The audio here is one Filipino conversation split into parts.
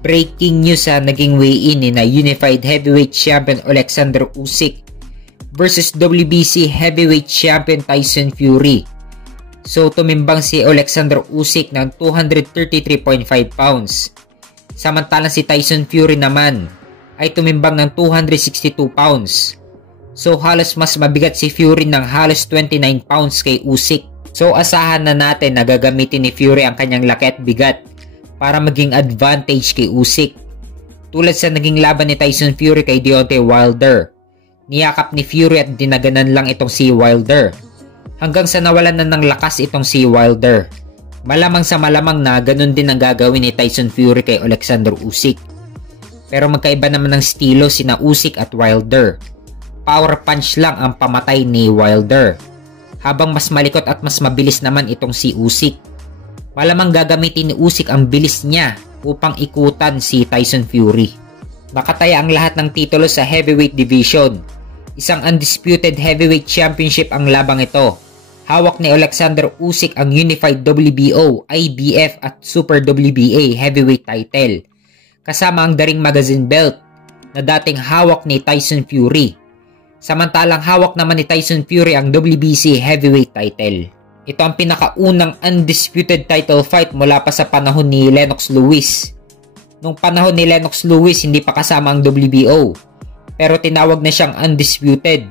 Breaking news sa naging weigh-in ni na Unified Heavyweight Champion Alexander Usyk versus WBC Heavyweight Champion Tyson Fury. So tumimbang si Alexander Usyk ng 233.5 pounds. Samantalang si Tyson Fury naman ay tumimbang ng 262 pounds. So halos mas mabigat si Fury ng halos 29 pounds kay Usyk. So asahan na natin na gagamitin ni Fury ang kanyang laki at bigat para maging advantage kay Usyk. Tulad sa naging laban ni Tyson Fury kay Deontay Wilder. Niyakap ni Fury at dinaganan lang itong si Wilder. Hanggang sa nawalan na ng lakas itong si Wilder. Malamang sa malamang na ganun din ang gagawin ni Tyson Fury kay Alexander Usyk. Pero magkaiba naman ng estilo sina Usyk at Wilder. Power punch lang ang pamatay ni Wilder. Habang mas malikot at mas mabilis naman itong si Usyk. Malamang gagamitin ni Usyk ang bilis niya upang ikutan si Tyson Fury. Nakataya ang lahat ng titulo sa heavyweight division. Isang undisputed heavyweight championship ang labang ito. Hawak ni Alexander Usyk ang Unified WBO, IBF at Super WBA heavyweight title. Kasama ang The Ring Magazine belt na dating hawak ni Tyson Fury. Samantalang hawak naman ni Tyson Fury ang WBC heavyweight title. Ito ang pinakaunang undisputed title fight mula pa sa panahon ni Lennox Lewis. Nung panahon ni Lennox Lewis, hindi pa kasama ang WBO. Pero tinawag na siyang undisputed.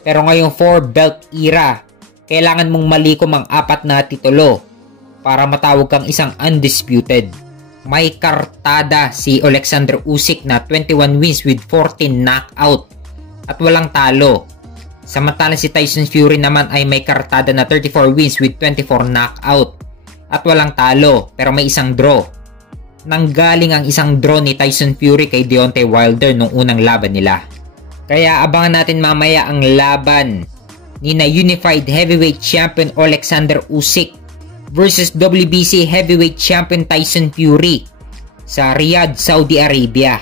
Pero ngayong 4-belt era, kailangan mong malikom ang 4 na titulo para matawag kang isang undisputed. May kartada si Alexander Usyk na 21 wins with 14 knockout at walang talo. Samantalang si Tyson Fury naman ay may kartada na 34 wins with 24 knockout at walang talo pero may isang draw. Nanggaling ang isang draw ni Tyson Fury kay Deontay Wilder nung unang laban nila. Kaya abangan natin mamaya ang laban ni na Unified Heavyweight Champion Alexander Usyk versus WBC Heavyweight Champion Tyson Fury sa Riyadh, Saudi Arabia.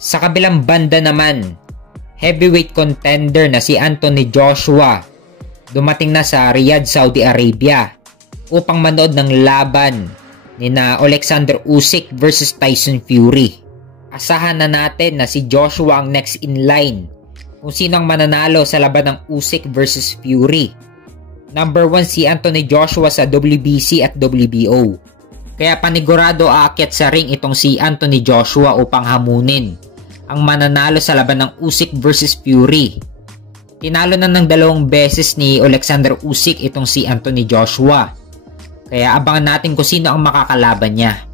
Sa kabilang banda naman, heavyweight contender na si Anthony Joshua dumating na sa Riyadh, Saudi Arabia upang manood ng laban ni na Alexander Usyk versus Tyson Fury. Asahan na natin na si Joshua ang next in line kung sino ang mananalo sa laban ng Usyk versus Fury. Number 1 si Anthony Joshua sa WBC at WBO. Kaya panigurado aakyat sa ring itong si Anthony Joshua upang hamunin ang mananalo sa laban ng Usyk versus Fury. Tinalo na ng 2 beses ni Alexander Usyk itong si Anthony Joshua. Kaya abangan natin kung sino ang makakalaban niya.